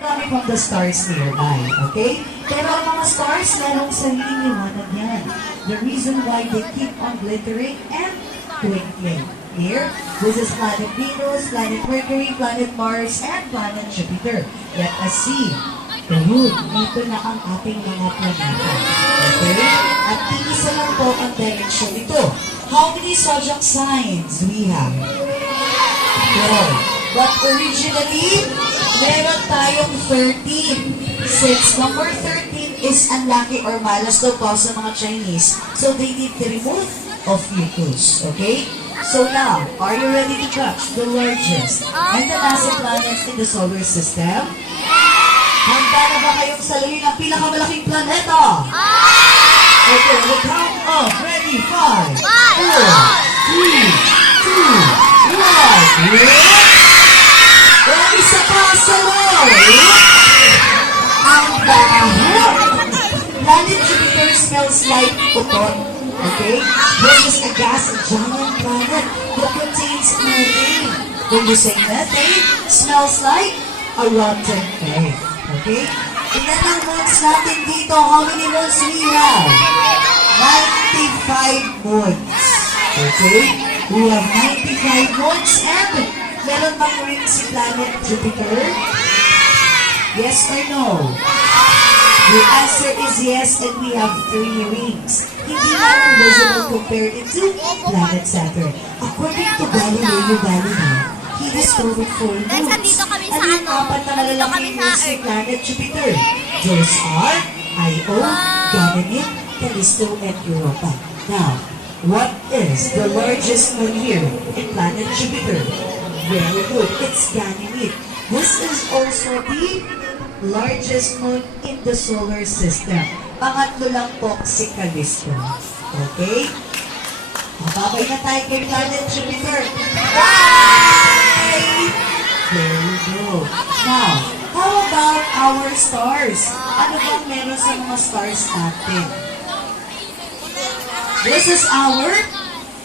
Kami from the stars nearby, okay? Pero ang mga stars, merong sariling liwanag yan. The reason why they keep on glittering and twinkling. Here, this is planet Venus, planet Mercury, planet Mars, and planet Jupiter. Let us see. Ayun, ito na ang ating mga planeta. Okay? At isa lang po ang direction ito. How many zodiac signs we have? 12. But originally, meron tayong 13. Since number 13 is unlucky or malas daw po sa mga Chinese, so they need to remove of Utus. Okay? So now, are you ready to judge the largest and the massive planets in the solar system? Handa na ba kayong saluhin ang pinakamalaking planeta? Okay, we'll count off. Ready? 5, 4, 3, 2, 1. Ang isa pa sa ang baho. Planet Jupiter smells like utot. Okay? This is a gas giant planet that contains methane. When you say methane, smells like a rotten egg. Okay? Ilan ang moons natin dito? How many moons we have? 95 moons. Okay? We have 95 moons and meron bang ring si planet Jupiter? Yes or no? The answer is yes, and we have 3 rings. Hindi natin visible compared to planet Saturn. According to Galileo Galilei, he discovered 4 moons. Ano yung 4 na malalaking moons ni planet Jupiter? Those are Io, Ganymede, Callisto, and Europa. Now, what is the largest moon here in planet Jupiter? Very good. It's Ganymede. This is also the largest moon in the solar system. Pangatlo lang po si Callisto. Okay? Mababay na tayo kay planet Jupiter. Bye! There you go. Now, how about our stars? Ano bang meron sa mga stars natin? This is our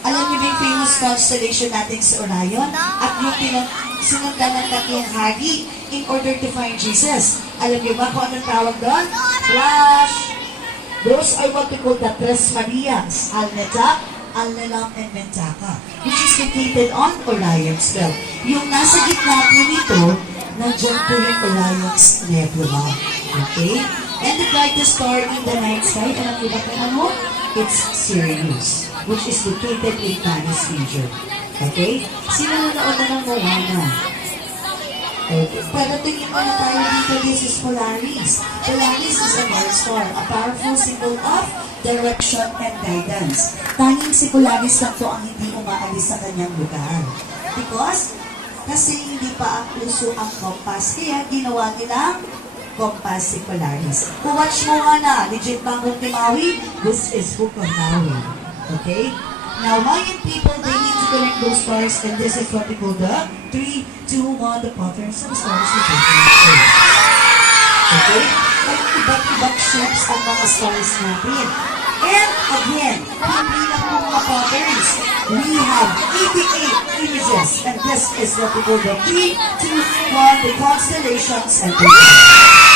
alam niyo ba yung famous constellation natin sa Orion? At yung sinundan ng tatlong hari in order to find Jesus. Alam niyo ba kung anong tawag doon? Flash! Those are what we call the Tres Marias. Alnitak, Alnilam, and Mentaka. Which is located on Orion's belt. Yung nasa gitna po nito, nandiyan po yung Orion's Nebula. Okay? And the brightest star in the night sky, alam niyo ba kung ano? It's Sirius, which is located in Paris region. Okay? Sino nanood na ng Moana? Okay. Pero tingin mo na tayo dito, this is Polaris. Polaris is a North Star, a powerful symbol of direction and guidance. Tanging si Polaris lang to ang hindi umaalis sa kanyang lugar. Kasi hindi pa ang uso ang compass, kaya ginawa nilang compass si Polaris. Kung watch mo nga na, legit bang Hook ni Maui? This is Hook of Maui. Okay? Now, Mayan people, they need to connect those stars, and this is what we call the 3, 2, 1, the patterns of stars in different shapes. Okay? May iba't-ibang shapes ang mga stars natin. And again, hindi lang po mga patterns. We have 88 images, and this is what we call the 3, 2, 1, the constellations and the stars.